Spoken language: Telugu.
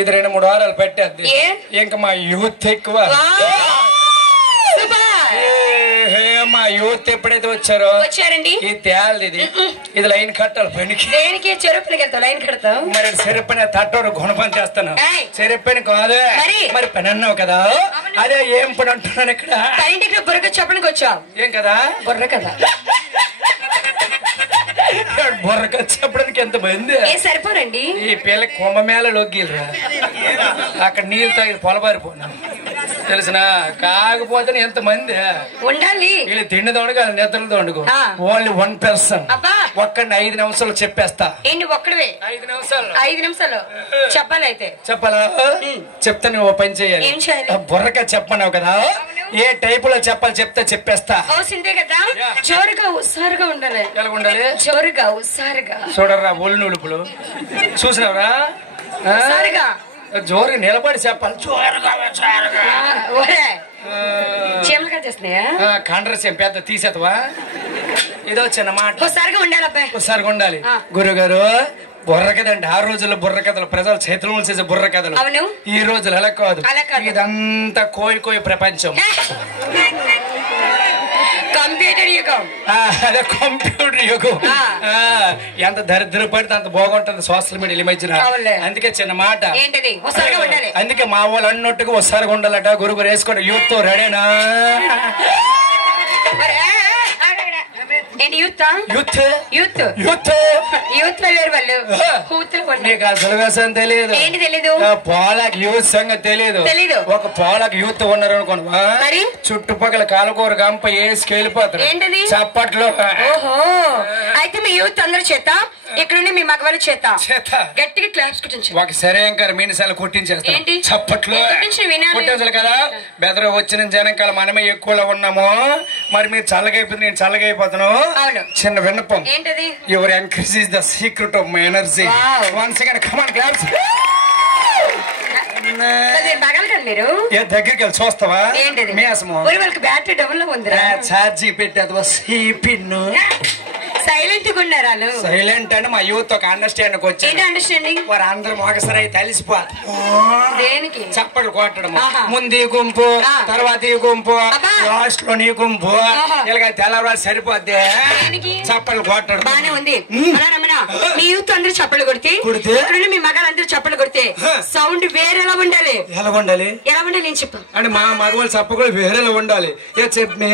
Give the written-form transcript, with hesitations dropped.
ఇది 2-3 వారాలు పెట్టేద్ది. ఇంకా మా యూత్ ఎక్కువ. మా యూత్ ఎప్పుడైతే వచ్చారండి ఈ తేలది ఇది లైన్ కట్టాలి పనికి. దేనికి చెరుపులకి వెళ్తావు? లైన్ కడతావు మరి చెరుపని తట్టోడు గుణపని చేస్తాను. చెరుపని కాదు మరి పని అన్నావు కదా, అదే ఏం పని అంటున్నాను ఇక్కడ. పైంటికి బుర్రక చెప్పడానికి వచ్చావు ఏం కదా? బుర్ర కదా. బుర్రక చెప్పడానికి ఎంత మంది సరిపోరండి. ఈ పిల్ల కుంభమేళ లొగ్గిరా అక్కడ నీళ్ళు తాగి పొలబారిపోయినా తెలిసిన. కాకపోతే ఎంత మంది ఉండాలి. వీళ్ళు తిండి దొండగా నిద్రలు దొండకు ఓన్లీ 1 person. ఒక్కడిని 5 నిమిషాలు చెప్పేస్తా. ఏంటి ఒక్కడివే? 5 నిమిషాలు చెప్పాలి. అయితే చెప్పాలా? చెప్తా. నువ్వు పని చేయాలి. బుర్రక చెప్పన్నావు కదా, ఏ టైప్ లో చెప్పాలి చెప్తా చెప్పేస్తా. సిందే కదా. జోరుగా ఉత్సారుగా ఉండాలి. ఎలా ఉండాలి? జోరుగా ఉత్సారుగా. చూడరా ఒళ్ళు నులుపులు చూసినావురా? జోరు నిలబడి చెప్పాలి. చీమలు కట్టేస్తున్నాయా? కండ్రసేం పెద్ద తీసేతవా? ఇదో చిన్న మాట. ఒకసారిగా ఉండాలి అబ్బాయి. ఒకసారిగా ఉండాలి. గురుగారు బుర్ర కదండి. ఆ రోజుల్లో బుర్ర కథలు ప్రజలు చేతులు చేసే బుర్ర కథలు. ఈ రోజులు అలా కాదు. ఇదంతా కోయి ప్రపంచం. కంప్యూటర్ యుగం. అదే కంప్యూటర్ యుగం. ఎంత దరిద్ర పడితే అంత బాగుంటుంది సోషల్ మీడియా ఈ మధ్యన. అందుకే చిన్న మాట, అందుకే మా వాళ్ళు అన్నట్టుగా ఒకసారిగా ఉండాలట. గురుగురు వేసుకోండి. యూత్ తో రెడీనా? నీకు అసలు వ్యవసాయం తెలియదు. పోలాకి యూత్ సంగతి తెలియదు. ఒక పోలాకి యూత్ ఉన్నారు అనుకోండి, చుట్టుపక్కల కాలకూర గంప వేసి వెళ్ళిపోతారు చప్పట్లో. అయితే మీ యూత్ అందరూ చేత ఇక్కడ మీ మగవాళ్ళ చేత గట్టిగా క్లాప్స్ కొట్టించండి. ఒక సరేంకర్ మీనిసాలు కొట్టించేస్తాం చప్పట్లో కొట్టించాలి కదా. బెదరు వచ్చిన జనం మనమే ఎక్కువలో ఉన్నాము. మరి మీరు చల్లగైపోతుంది, నేను చల్లగైపోతాను. చిన్న విన్నపం, your encourage is the secret of my energy. Once again come on claps. మీరు దగ్గరికి వెళ్ళి చూస్తావా? బ్యాటరీ డబుల్ లో ఉంది. ఛార్జీ పెట్టేది పిన్ను. సైలెంట్ గా ఉన్నారు వాళ్ళు. సైలెంట్ అని మా యూత్ ఒక అండర్స్టాండింగ్ వచ్చి అండర్స్టాండింగ్ వారు అందరూ ఒకసారి తెలిసిపోతారు. దేనికి? చప్పట్లు కొట్టడం. ముందు ఈ గుంపు, తర్వాత ఈ గుంపు, లాస్ట్ లో నీ గుంపు. ఇలాగ తెల్లవారు సరిపోద్ది. చప్పట్లు కొట్టడం బానే ఉంది. మీ యూత్ అందరూ చప్పట్లు కొడితే మీ మగాళ్ళు అందరూ చప్పట్లు కొడితే సౌండ్ వేరేలా ఉండాలి. ఎలా ఉండాలి? ఎలా ఉండాలి నేను చెప్పు. అంటే మా మగవాళ్ళు చప్ప కూడా వేరేలా ఉండాలి. ఏ చెప్పే